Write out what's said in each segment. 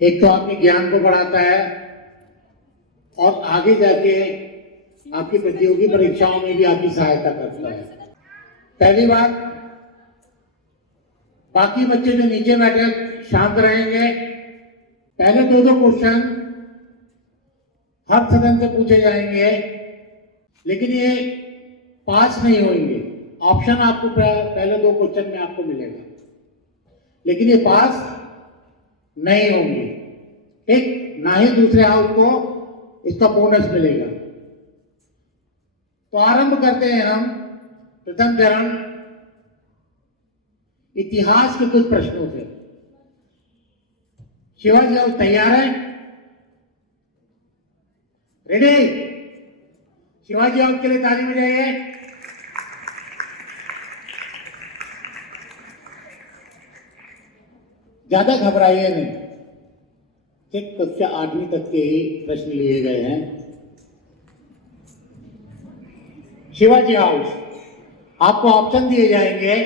एक तो आपके ज्ञान को बढ़ाता है और आगे जाके आपकी प्रतियोगी परीक्षाओं में भी आपकी सहायता करता है। पहली बात, बाकी बच्चे जो नीचे बैठे शांत रहेंगे। पहले दो क्वेश्चन हर सदन से पूछे जाएंगे, लेकिन ये पास नहीं होंगे। ऑप्शन आपको पहले दो क्वेश्चन में आपको मिलेगा, लेकिन ये पास नहीं होंगे। ठीक, ना ही दूसरे हाउस को इसका बोनस मिलेगा। तो आरंभ करते हैं हम प्रथम चरण इतिहास के कुछ प्रश्नों से। शिवाजी, आप तैयार हैं? रेडी? शिवाजी आप के लिए ताली बजाइए। ज्यादा घबराइए नहीं। ठीक, कक्षा 8वीं तक के ही प्रश्न लिए गए हैं। शिवाजी हाउस, आपको ऑप्शन दिए जाएंगे।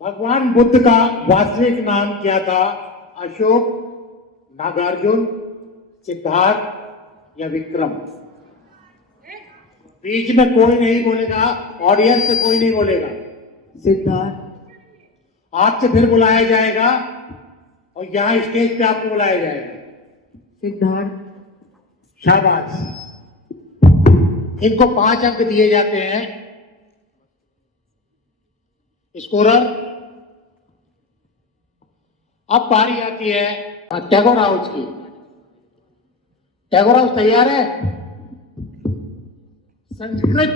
भगवान बुद्ध का वास्तविक नाम क्या था? अशोक, नागार्जुन, सिद्धार्थ या विक्रम? बीच में कोई नहीं बोलेगा, ऑडियंस से कोई नहीं बोलेगा। सिद्धार्थ। आपसे फिर बुलाया जाएगा और यहां स्टेज पे आपको बुलाया जाएगा। सिद्धार्थ। शाबाश। इनको 5 अंक दिए जाते हैं। स्कोरर, अब बारी आती है टैगोर हाउस की। टैगोर हाउस तैयार है? संस्कृत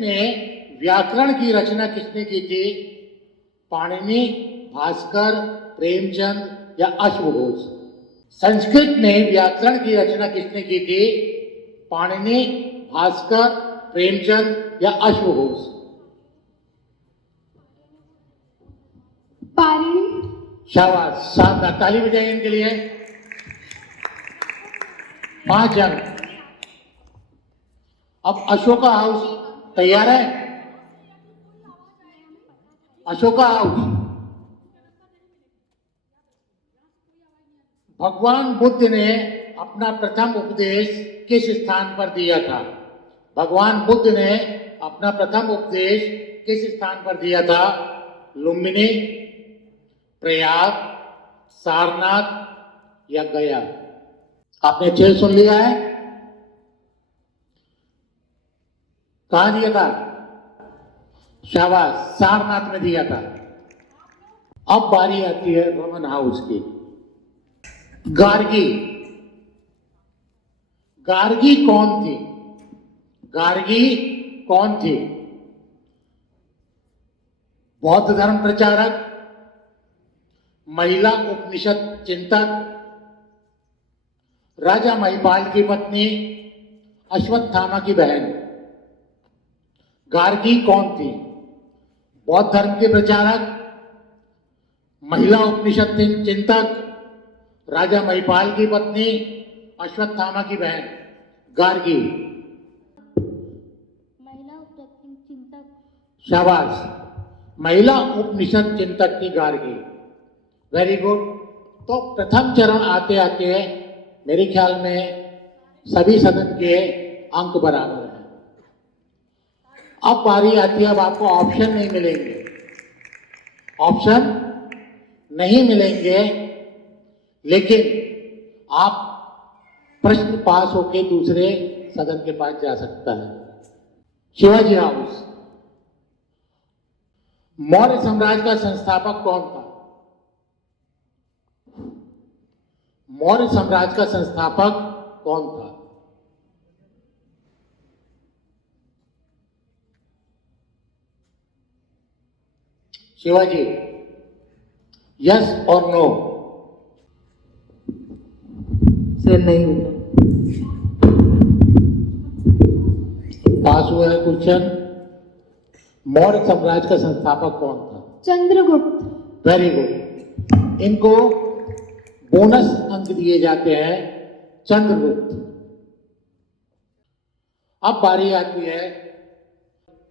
में व्याकरण की रचना किसने की थी? पाणिनि, भास्कर, प्रेमचंद या अश्वघोष? संस्कृत में व्याकरण की रचना किसने की थी? पाणिनि, भास्कर, प्रेमचंद या अश्वघोष? पाणिनि। शाबाश, शानदार, ताली बजाइए इनके लिए। 5 अंक। अब अशोका हाउस तैयार है? अशोका हाउस, भगवान बुद्ध ने अपना प्रथम उपदेश किस स्थान पर दिया था? भगवान बुद्ध ने अपना प्रथम उपदेश किस स्थान पर दिया था? लुम्बिनी, प्रयाग, सारनाथ या गया? आपने 6 सुन लिया है। कहां दिया था? शाबाश, सारनाथ में दिया था। अब बारी आती है रोमन हाउस की। गार्गी। गार्गी कौन थी? गार्गी कौन थी? बौद्ध धर्म प्रचारक, महिला उपनिषद चिंतक, राजा महिपाल की पत्नी, अश्वत्थामा की बहन? गार्गी कौन थी? बौद्ध धर्म के प्रचारक, महिला उपनिषद चिंतक, राजा महिपाल की पत्नी, अश्वत्थामा की बहन? गार्गी। महिला उपनिषद चिंतक। शाबाश, महिला उपनिषद चिंतक की गार्गी। Very good. तो प्रथम चरण आते आते मेरे ख्याल में सभी सदन के अंक बराबर हैं। अब बारी आती है, अब आपको ऑप्शन नहीं मिलेंगे। ऑप्शन नहीं मिलेंगे, लेकिन आप प्रश्न पास होके दूसरे सदन के पास जा सकता है। शिवाजी हाउस, मौर्य साम्राज्य का संस्थापक कौन था? मौर्य साम्राज्य का संस्थापक कौन था? शिवाजी, यस और नो? सर नहीं होगा। पास हुआ है क्वेश्चन। मौर्य साम्राज्य का संस्थापक कौन था? चंद्रगुप्त। Very good. इनको बोनस अंक दिए जाते हैं, चंद्रगुप्त। अब बारी आती है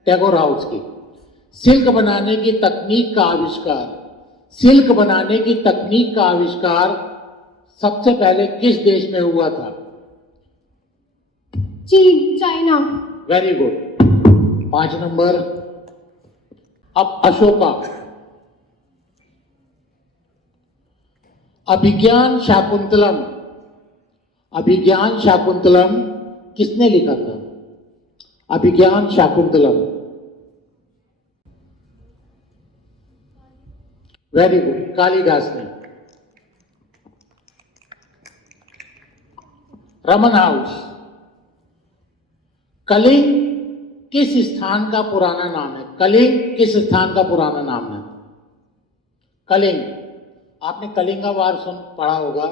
टैगोर हाउस की। सिल्क बनाने की तकनीक का आविष्कार सिल्क बनाने की तकनीक का आविष्कार सबसे पहले किस देश में हुआ था? चीन, चाइना। Very good. 5 नंबर। अब अशोका। अभिज्ञान शाकुंतलम, अभिज्ञान शाकुंतलम किसने लिखा था? अभिज्ञान शाकुंतलम। वेरी गुड, कालिदास ने। रमन हाउस। कलिंग किस स्थान का पुराना नाम है? कलिंग किस स्थान का पुराना नाम है? कलिंग, आपने कलिंगा वार पढ़ा होगा।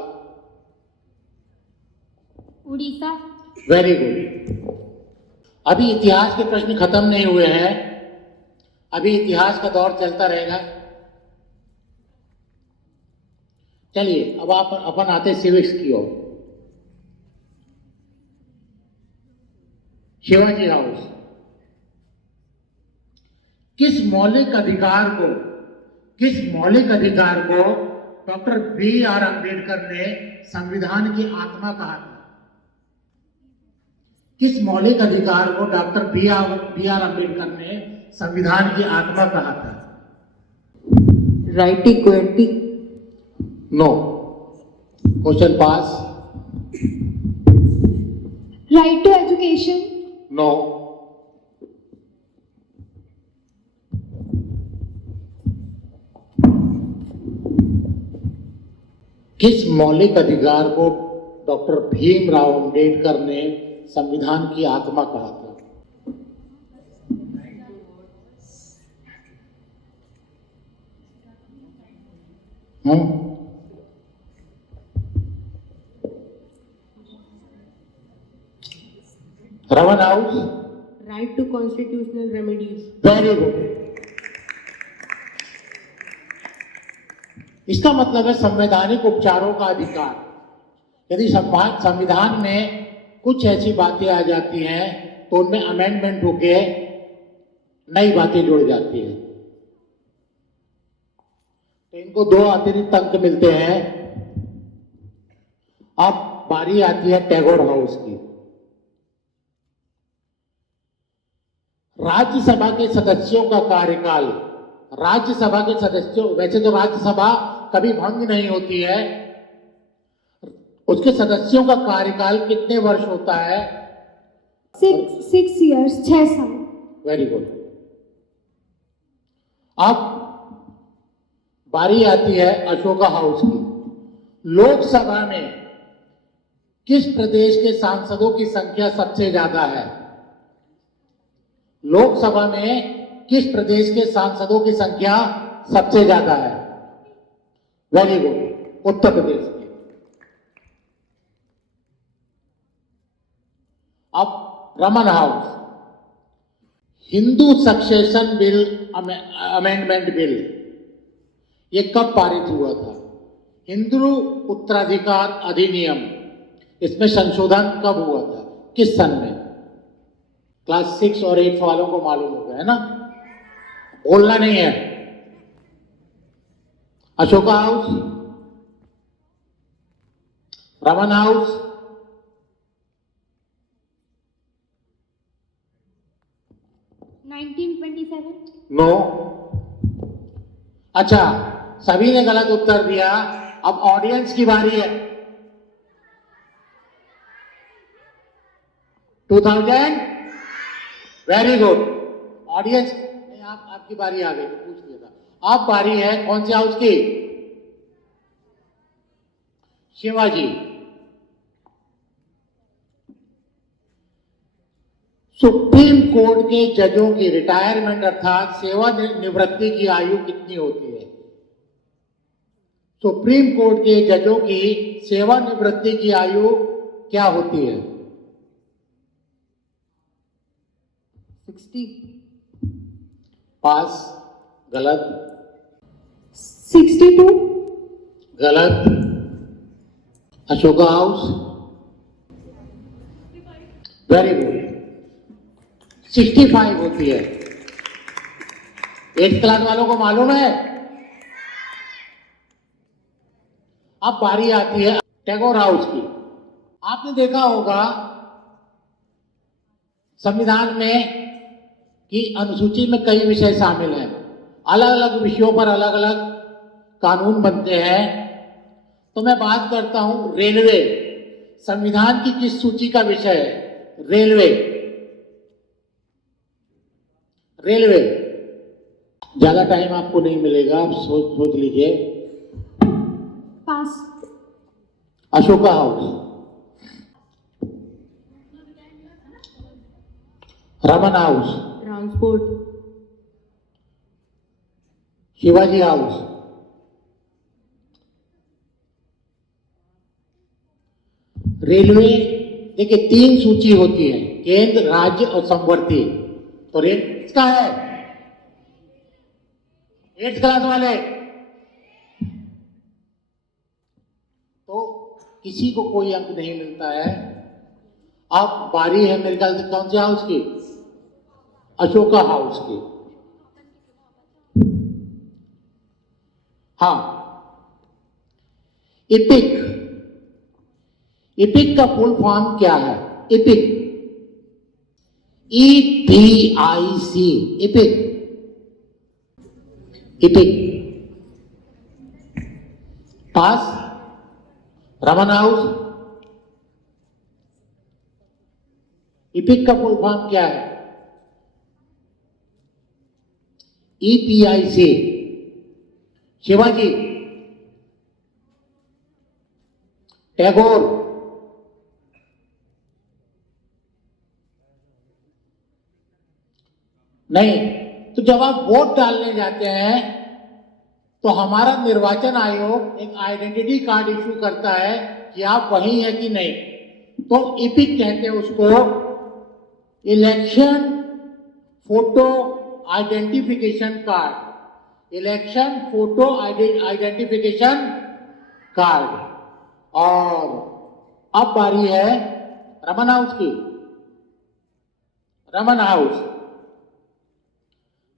उड़ीसा। Very good. अभी इतिहास के प्रश्न खत्म नहीं हुए हैं, अभी इतिहास का दौर चलता रहेगा। चलिए अब आप अपन आते सिविक्स की ओर। शिवाजी हाउस। किस मौलिक अधिकार को डॉक्टर बी आर अम्बेडकर ने संविधान की आत्मा कहा था? किस मौलिक अधिकार को डॉक्टर बी आर अम्बेडकर ने संविधान की आत्मा कहा था? Right equality. No. Question pass. Right to education. No. किस मौलिक अधिकार को डॉक्टर भीमराव अंबेडकर ने संविधान की आत्मा कहा था? Raman house. Right to constitutional remedies. Very good. इसका मतलब है संवैधानिक उपचारों का अधिकार। यदि संविधान में कुछ ऐसी बातें आ जाती हैं तो उनमें अमेंडमेंट होके नई बातें जुड़ जाती हैं, तो इनको 2 अतिरिक्त अंक मिलते हैं। अब बारी आती है टैगोर हाउस की। राज्यसभा के सदस्यों का कार्यकाल, राज्यसभा के सदस्यों, वैसे तो राज्यसभा कभी भंग नहीं होती है, उसके सदस्यों का कार्यकाल कितने वर्ष होता है? 6 years, 6 साल। Very good. अब बारी आती है अशोका हाउस की। लोकसभा में किस प्रदेश के सांसदों की संख्या सबसे ज्यादा है? लोकसभा में किस प्रदेश के सांसदों की संख्या सबसे ज्यादा है? वेरी गुड, उत्तर प्रदेश की। अब Raman house. Hindu succession bill, amendment bill, ये कब पारित हुआ था? हिंदू उत्तराधिकार अधिनियम, इसमें संशोधन कब हुआ था? किस सन में? क्लास 6 और 8 वालों को मालूम होगा, है ना? बोलना नहीं है। Ashoka house, Raman house, no. अच्छा, सभी ने गलत उत्तर दिया। अब ऑडियंस की बारी है। 2000। Very good. ऑडियंस नहीं, आपकी बारी आ गई तो पूछ लिया था। अब बारी है कौन से हाउस की? शिवाजी। सुप्रीम कोर्ट के जजों की रिटायरमेंट अर्थात सेवानिवृत्ति की आयु कितनी होती है? सुप्रीम कोर्ट के जजों की सेवानिवृत्ति की आयु क्या होती है? 60। पास। गलत। 62। गलत। अशोका हाउस। वेरी गुड, 65 होती है। 8th क्लास वालों को मालूम है? अब बारी आती है टैगोर हाउस की। आपने देखा होगा संविधान में कि अनुसूची में कई विषय शामिल हैं, अलग अलग विषयों पर अलग अलग कानून बनते हैं। तो मैं बात करता हूं रेलवे। संविधान की किस सूची का विषय है? रेलवे। रेलवे। ज्यादा टाइम आपको नहीं मिलेगा, आप सोच लीजिए। Pass. Ashoka house, Raman house, transport. Shivaji house, railway. देखिए 3 सूची होती है, केंद्र, राज्य और संवर्ती। तो रेल किसका है? 8th क्लास वाले। तो किसी को कोई अंक नहीं मिलता है। अब बारी है मेरे ख्याल से कौन से हाउस की? अशोका हाउस की। हाँ, इपिक। इपिक का फुल फॉर्म क्या है? EPIC, EPIC, EPIC. इपिक। पास। रमन हाउस। इपिक का फुल फॉर्म क्या है? EPIC। शिवाजी, टैगोर, नहीं। तो जब आप वोट डालने जाते हैं तो हमारा निर्वाचन आयोग एक आइडेंटिटी कार्ड इशू करता है कि आप वही हैं कि नहीं। तो इपिक कहते हैं उसको, election photo identification card. Election photo identification card. और अब बारी है रमन हाउस की। Raman house.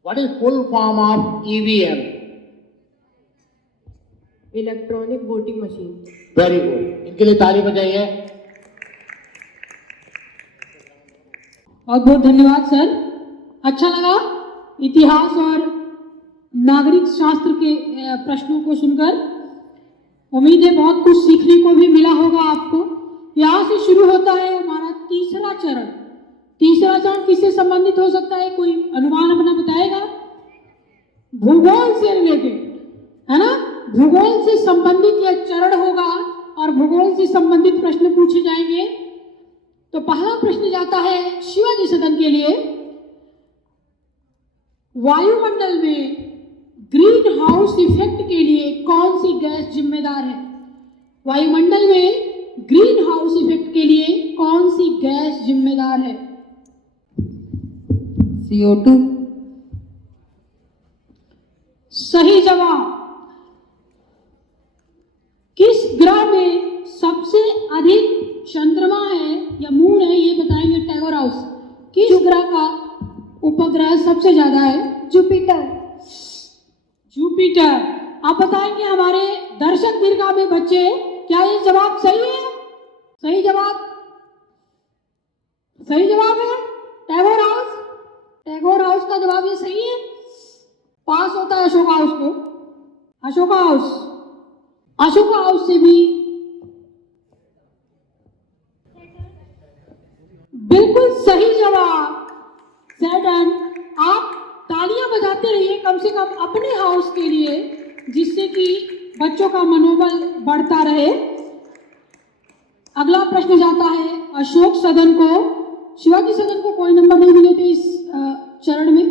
What is full form of EVM? Electronic voting machine. Very good, इनके लिए ताली बजाइए। बहुत बहुत धन्यवाद सर, अच्छा लगा इतिहास और नागरिक शास्त्र के प्रश्नों को सुनकर। उम्मीद है बहुत कुछ सीखने को भी मिला होगा आपको। यहाँ से शुरू होता है हमारा तीसरा चरण। तीसरा चरण किससे संबंधित हो सकता है? कोई अनुमान अपना बताएगा? भूगोल से रिलेटेड है ना, भूगोल से संबंधित यह चरण होगा और भूगोल से संबंधित प्रश्न पूछे जाएंगे। तो पहला प्रश्न जाता है शिवाजी सदन के लिए। वायुमंडल में ग्रीन हाउस इफेक्ट के लिए कौन सी गैस जिम्मेदार है? वायुमंडल में ग्रीन हाउस इफेक्ट के लिए कौन सी गैस जिम्मेदार है? CO2। सही जवाब। किस ग्रह में सबसे अधिक चंद्रमा है या मून है, ये बताएंगे टैगोर हाउस। किस ग्रह का उपग्रह सबसे ज्यादा है? जुपिटर। जुपिटर। आप बताएंगे हमारे दर्शक दीर्घा में बच्चे, क्या ये जवाब सही है? सही जवाब, सही जवाब है टैगोर हाउस। टैगोर हाउस का जवाब ये सही है। पास होता है अशोका हाउस को। अशोका हाउस, अशोका हाउस से भी बिल्कुल सही जवाब सैटर्न। आप तालियां बजाते रहिए कम से कम अपने हाउस के लिए, जिससे कि बच्चों का मनोबल बढ़ता रहे। अगला प्रश्न जाता है अशोक सदन को। शिवाजी सदन को कोई नंबर नहीं मिले थे इस चरण में,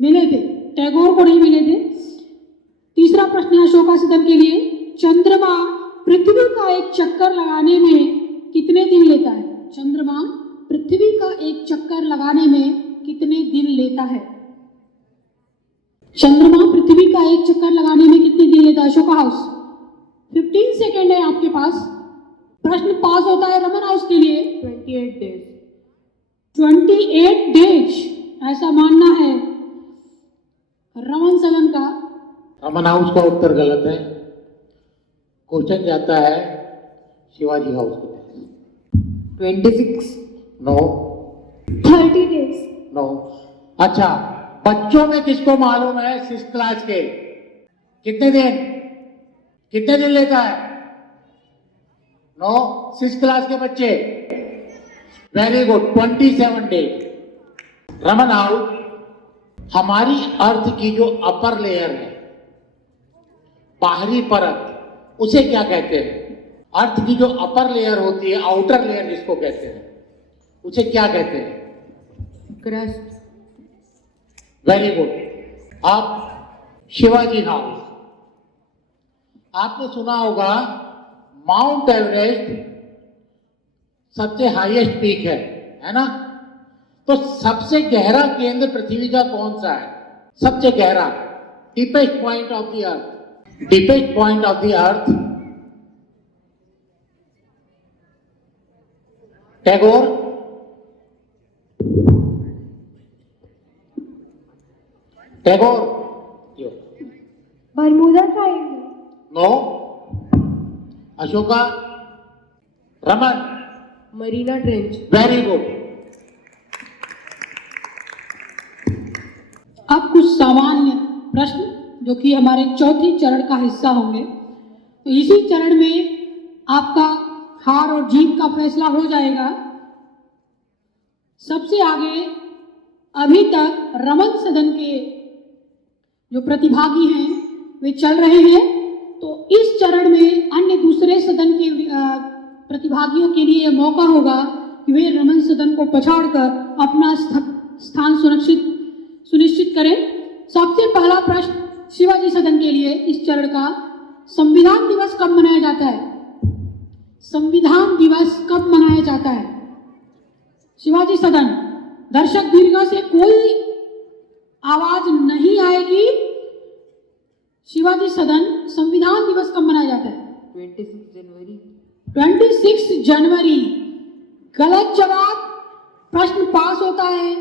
मिले थे, टैगोर को नहीं मिले थे। तीसरा प्रश्न है अशोका सदन के लिए। चंद्रमा पृथ्वी का एक चक्कर लगाने में कितने दिन लेता है? चंद्रमा पृथ्वी का एक चक्कर लगाने में कितने दिन लेता है? चंद्रमा पृथ्वी का एक चक्कर लगाने में कितने दिन लेता है? अशोका हाउस 15 सेकेंड है आपके पास। प्रश्न पास होता है रमन हाउस के लिए। 28 डेज। 28 डेज ऐसा मानना है रमन सदन का। रमन हाउस का उत्तर गलत है। क्वेश्चन जाता है शिवाजी हाउस के पास। 26. No 30 days. नो। अच्छा, बच्चों में किसको मालूम है 6th क्लास के कितने दिन लेता है? नो, 6th क्लास के बच्चे। Very good, 27 days. Raman house, हमारी अर्थ की जो अपर लेयर है, बाहरी परत, उसे क्या कहते हैं? अर्थ की जो अपर लेयर होती है, आउटर लेयर जिसको कहते हैं, उसे क्या कहते हैं? Crust. Very good. अब शिवाजी हाउस, आपने सुना होगा माउंट एवरेस्ट सबसे हाईएस्ट पीक है ना? तो सबसे गहरा केंद्र पृथ्वी का कौन सा है? सबसे गहरा, deepest point of the earth, deepest point of the earth, Tagore, Tagore, Bermuda Triangle. No, Ashoka, Raman, Marina Trench. Very good. अब कुछ सामान्य प्रश्न जो कि हमारे चौथे चरण का हिस्सा होंगे। तो इसी चरण में आपका हार और जीत का फैसला हो जाएगा। सबसे आगे अभी तक रमन सदन के जो प्रतिभागी हैं वे चल रहे हैं। तो इस चरण में अन्य दूसरे सदन के प्रतिभागियों के लिए यह मौका होगा कि वे रमन सदन को पछाड़कर अपना स्थान सुनिश्चित करें। सबसे पहला प्रश्न शिवाजी सदन के लिए इस चरण का, संविधान दिवस कब मनाया जाता है? संविधान दिवस कब मनाया जाता है? शिवाजी सदन, दर्शक दीर्घ से कोई आवाज नहीं आएगी। शिवाजी सदन, संविधान दिवस कब मनाया जाता है? 26 January. 26 जनवरी। गलत जवाब, प्रश्न पास होता है।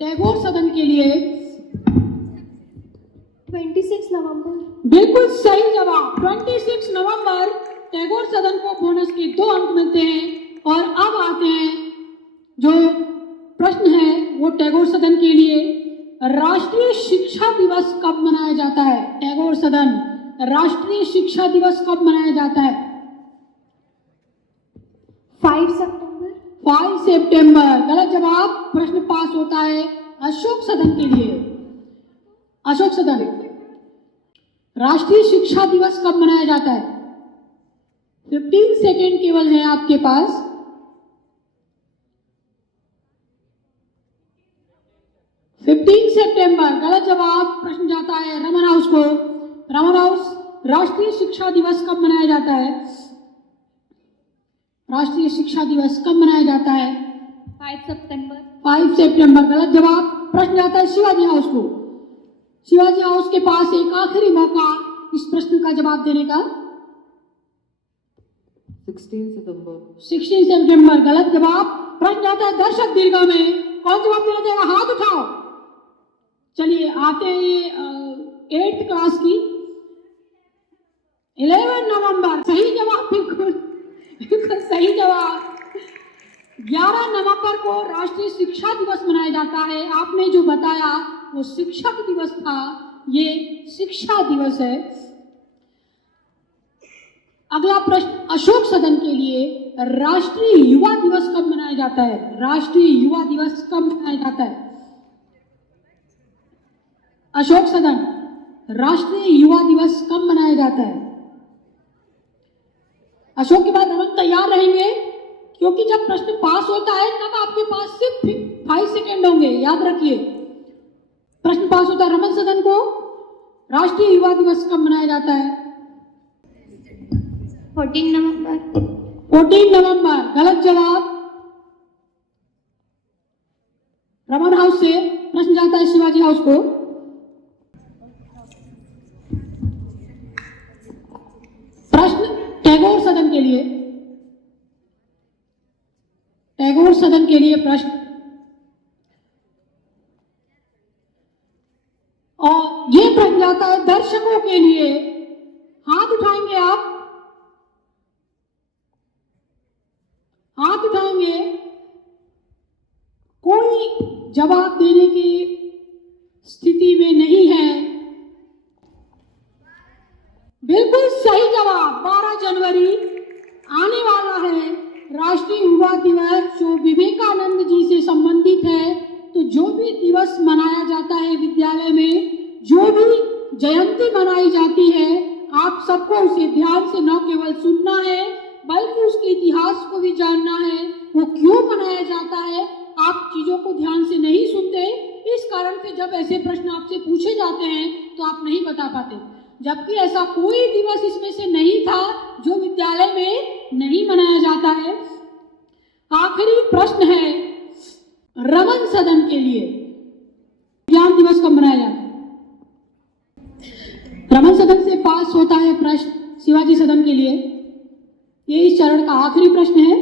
टैगोर सदन के लिए 26 November. बिल्कुल सही जवाब, 26 नवंबर। टैगोर सदन को बोनस के 2 अंक मिलते हैं। और अब आते हैं जो प्रश्न है वो टैगोर सदन के लिए, राष्ट्रीय शिक्षा दिवस कब मनाया जाता है? टैगोर सदन, राष्ट्रीय शिक्षा दिवस कब मनाया जाता है? 5 September. 5 सितंबर। गलत जवाब, प्रश्न पास होता है। अशोक सदन के लिए, अशोक सदन, राष्ट्रीय शिक्षा दिवस कब मनाया जाता है? 15 सेकेंड केवल है आपके पास। 15 सितंबर। गलत जवाब, प्रश्न जाता है रमन हाउस को। रमन हाउस, राष्ट्रीय शिक्षा दिवस कब मनाया जाता है? राष्ट्रीय शिक्षा दिवस कब मनाया जाता है? 5 September. 5 सितंबर। गलत जवाब, प्रश्न जाता है शिवाजी हाउस को। शिवाजी हाउस के पास एक आखिरी मौका इस प्रश्न का जवाब देने का। 16 September. 16 सितंबर। गलत जवाब, प्रश्न जाता है दर्शक दीर्घ में। कौन जवाब देना चाहेगा? हाथ उठाओ। चलिए आते हैं 8th क्लास की। 11 नवंबर। सही जवाब, बिल्कुल सही जवाब। 11 नवंबर को राष्ट्रीय शिक्षा दिवस मनाया जाता है। आपने जो बताया वो शिक्षक दिवस था, ये शिक्षा दिवस है। अगला प्रश्न अशोक सदन के लिए, राष्ट्रीय युवा दिवस कब मनाया जाता है? राष्ट्रीय युवा दिवस कब मनाया जाता है? अशोक सदन, राष्ट्रीय युवा दिवस कब मनाया जाता है? अशोक के बाद रमन तैयार रहेंगे, क्योंकि जब प्रश्न पास होता है तब आपके पास सिर्फ 5 सेकेंड होंगे, याद रखिए। प्रश्न पास होता है रमन सदन को, राष्ट्रीय युवा दिवस कब मनाया जाता है? 14 November. 14 नवंबर। गलत जवाब। रमन हाउस से प्रश्न जाता है शिवाजी हाउस को। प्रश्न टैगोर सदन के लिए, टैगोर सदन के लिए प्रश्न, और ये प्रश्न जाता है दर्शकों के लिए। हाथ उठाएंगे आप, जवाब देने की स्थिति में नहीं है। बिल्कुल सही जवाब। 12 जनवरी आने वाला है, राष्ट्रीय युवा दिवस जो विवेकानंद जी से संबंधित है। तो जो भी दिवस मनाया जाता है विद्यालय में, जो भी जयंती मनाई जाती है, आप सबको उसे ध्यान से न केवल सुनना है बल्कि उसके इतिहास को भी जानना है, वो क्यों मनाया जाता है। आप चीजों को ध्यान से नहीं सुनते, इस कारण से जब ऐसे प्रश्न आपसे पूछे जाते हैं तो आप नहीं बता पाते, जबकि ऐसा कोई दिवस इसमें से नहीं था जो विद्यालय में नहीं मनाया जाता है। आखिरी प्रश्न है रमन सदन के लिए, विज्ञान दिवस कब मनाया जाता है? रमन सदन से पास होता है प्रश्न शिवाजी सदन के लिए। ये इस चरण का आखिरी प्रश्न है।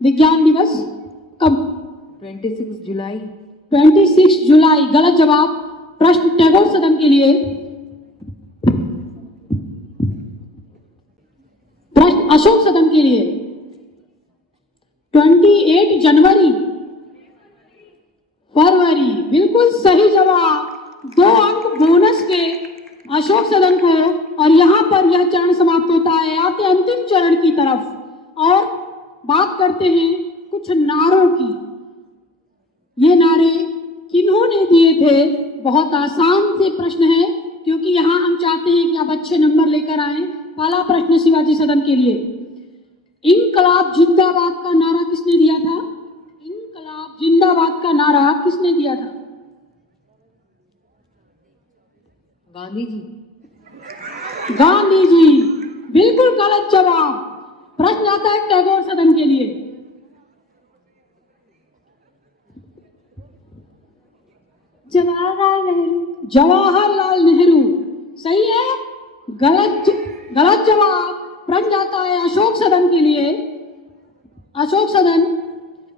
विज्ञान दिवस कब? 26 जुलाई। 26 जुलाई गलत जवाब। प्रश्न टैगोर सदन के लिए। प्रश्न अशोक सदन के लिए। 28 जनवरी, फरवरी। बिल्कुल सही जवाब। 2 अंक बोनस के अशोक सदन को। और यहां पर यह चरण समाप्त होता है। आते अंतिम चरण की तरफ और बात करते हैं कुछ नारों की। ये नारे किन्होंने दिए थे? बहुत आसान से प्रश्न है, क्योंकि यहां हम चाहते हैं कि आप अच्छे नंबर लेकर आए। पहला प्रश्न शिवाजी सदन के लिए, इंकलाब जिंदाबाद का नारा किसने दिया था? इंकलाब जिंदाबाद का नारा किसने दिया था? गांधी जी। गांधी जी। बिल्कुल गलत जवाब। प्रश्न आता है टैगोर सदन के लिए। जवाहरलाल नेहरू। जवाहरलाल नेहरू सही है। गलत जवाब। प्रश्न आता है अशोक सदन के लिए। अशोक सदन,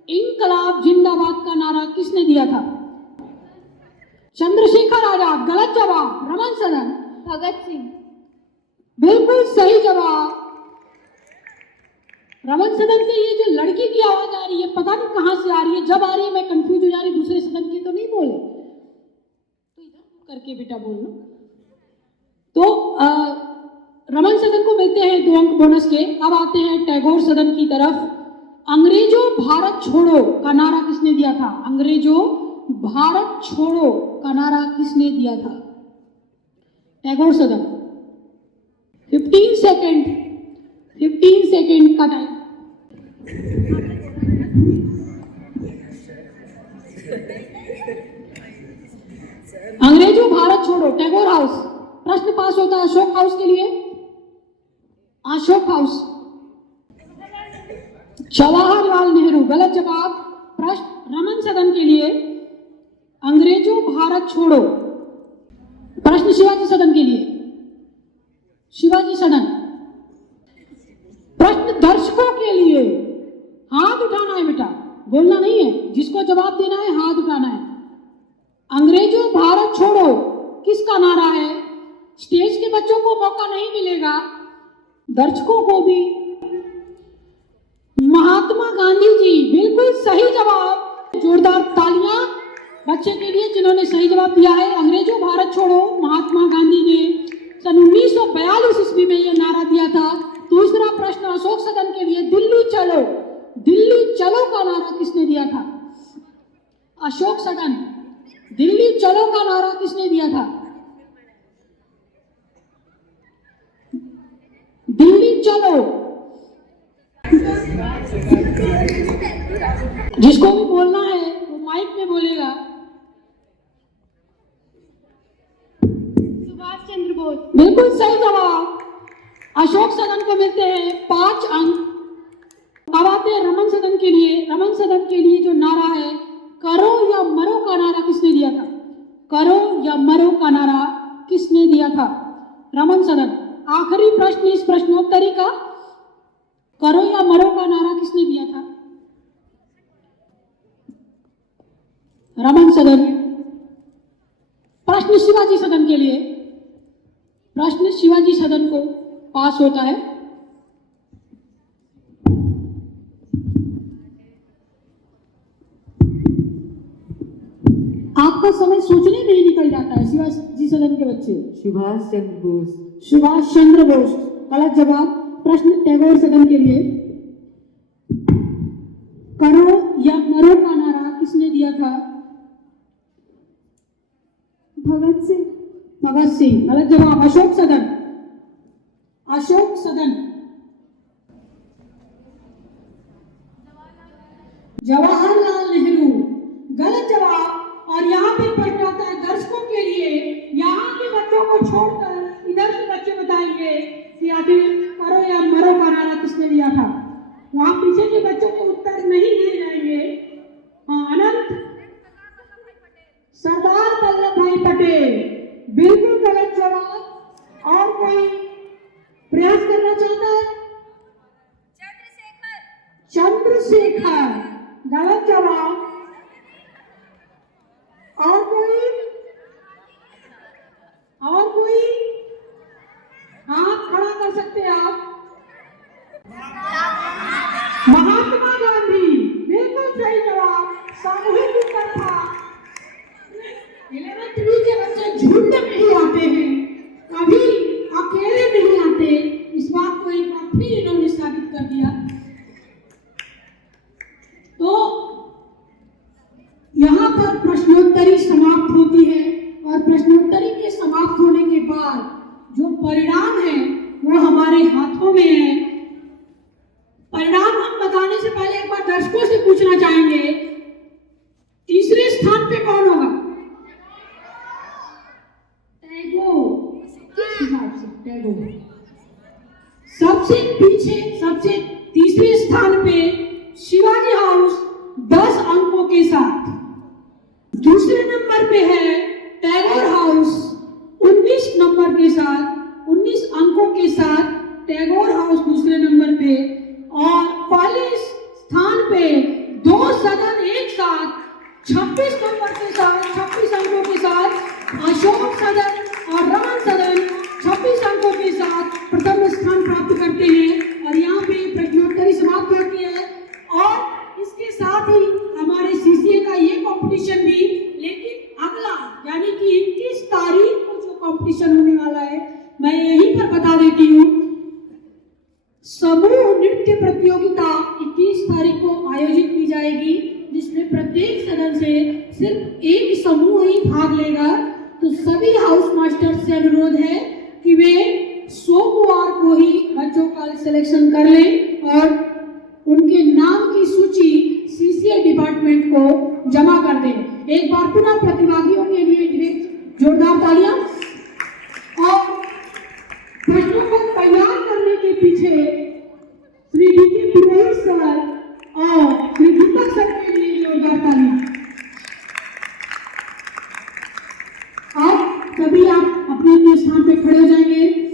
इंकलाब जिंदाबाद का नारा किसने दिया था? चंद्रशेखर आजाद। गलत जवाब। रमन सदन, भगत सिंह। बिल्कुल सही जवाब। रमन सदन से ये जो लड़की की आवाज आ रही है, पता नहीं कहां से आ रही है। जब आ रही है मैं कंफ्यूज हो जा रही, दूसरे सदन की तो नहीं बोले, तो इधर करके बेटा बोलना। तो रमन सदन को मिलते हैं 2 अंक बोनस के। अब आते हैं टैगोर सदन की तरफ। अंग्रेजों भारत छोड़ो का नारा किसने दिया था? अंग्रेजों भारत छोड़ो का नारा किसने दिया था? टैगोर सदन। 15 सेकेंड का टाइम। अंग्रेजों भारत छोड़ो, टैगोर हाउस। प्रश्न पास होता है अशोक हाउस के लिए। अशोक हाउस, जवाहरलाल नेहरू। गलत जवाब। प्रश्न रमन सदन के लिए, अंग्रेजों भारत छोड़ो। प्रश्न शिवाजी सदन के लिए। शिवाजी सदन। प्रश्न दर्शकों के लिए, हाथ उठाना है बेटा, बोलना नहीं है। जिसको जवाब देना है हाथ उठाना है। अंग्रेजों भारत छोड़ो किसका नारा है? स्टेज के बच्चों को मौका नहीं मिलेगा, दर्शकों को भी। महात्मा गांधी जी। बिल्कुल सही जवाब। जोरदार तालियां बच्चे के लिए जिन्होंने सही जवाब दिया है। अंग्रेजों भारत छोड़ो, महात्मा गांधी ने सन 1942 ईस्वी में यह नारा दिया था। दूसरा प्रश्न अशोक सदन के लिए, दिल्ली चलो। दिल्ली चलो का नारा किसने दिया था? अशोक सदन, दिल्ली चलो का नारा किसने दिया था? दिल्ली चलो। जिसको भी बोलना है वो माइक में बोलेगा। सुभाष चंद्र बोस। बिल्कुल सही जवाब। अशोक सदन को मिलते हैं 5 अंक। अब आते हैं रमन सदन के लिए। रमन सदन के लिए जो नारा है, करो या मरो का नारा किसने दिया था? करो या मरो का नारा किसने दिया था? रमन सदन। आखिरी प्रश्न इस प्रश्नोत्तरी का, करो या मरो का नारा किसने दिया था? रमन सदन। प्रश्न शिवाजी सदन के लिए। प्रश्न शिवाजी सदन को पास होता है। आपका समय सोचने में ही निकल जाता है। शिवाजी सदन के बच्चे, सुभाष चंद्र बोस। सुभाष चंद्र बोस गलत जवाब। प्रश्न टैगोर सदन के लिए, करो या मरो का नारा किसने दिया था? भगत सिंह। भगत सिंह गलत जवाब। अशोक सदन, अशोक सदन, जवाहरलाल नेहरू गलत जवाब। और यहाँ पे प्रश्न आता है दर्शकों के लिए, यहाँ के बच्चों को छोड़कर इधर के बच्चे बताएंगे कि आखिर करो या मरो का नारा किसने दिया था। वहां पीछे के बच्चों के उत्तर नहीं दिए जाएंगे। हाँ, अनंत, सरदार वल्लभ भाई पटेल बिल्कुल गलत जवाब। और कोई प्रयास करना चाहता है? चंद्रशेखर गलत जवाब। और कोई? और कोई हाथ खड़ा कर सकते हैं आप? महात्मा गांधी बिल्कुल सही जवाब। सामूहिक उत्तर था। 11वीं के बच्चे झुंड में ही आते हैं, कभी अकेले नहीं आते। इस बात को एक बार फिर इन्होंने साबित कर दिया। तो यहाँ पर प्रश्नोत्तरी समाप्त होती है और प्रश्नोत्तरी के समाप्त होने के बाद जो परिणाम है वो हमारे हाथों में है। परिणाम हम बताने से पहले एक बार दर्शकों से पूछना चाहेंगे, तीसरे स्थान पे कौन होगा? टैगोर। किस हिसाब से? टैगोर। सबसे पीछे, सबसे तीसरे स्थान पे शिवाजी हाउस 10 अंकों के साथ। दूसरे नंबर पे है टैगोर हाउस 19 नंबर के साथ, 19 अंकों के साथ टैगोर हाउस दूसरे नंबर पे। और पहले स्थान पे 2 सदन एक साथ 26 नंबर के साथ, 26 अंकों के साथ अशोक सदन और रमन सदन 26 अंकों के साथ प्रथम स्थान प्राप्त करते हैं। और यहाँ पे प्रश्नोत्तरी समाप्त होती है। और इसके साथ ही हमारे सीसीए का ये कंपटीशन भी, लेकिन अगला यानी कि 21 तारीख को जो कंपटीशन होने वाला है मैं यहीं पर बता देती हूँ। समूह नृत्य प्रतियोगिता 21 तारीख को आयोजित की जाएगी, जिसमें प्रत्येक सदन से सिर्फ एक समूह ही भाग लेगा। तो सभी हाउस मास्टर से अनुरोध है कि वे सोमवार को ही बच्चों का सिलेक्शन कर लें और उनके नाम की सूची सीसीए डिपार्टमेंट को जमा कर दें। एक बार पुनः प्रतिभागियों के लिए जोरदार तालियां। और प्रश्नों को तैयार करने के पीछे श्री डी.के. पुरोहित सर और श्री दीपक सर के लिए जोरदार तालियां। अब सभी आप अपने अपने स्थान पे खड़े हो जाएंगे।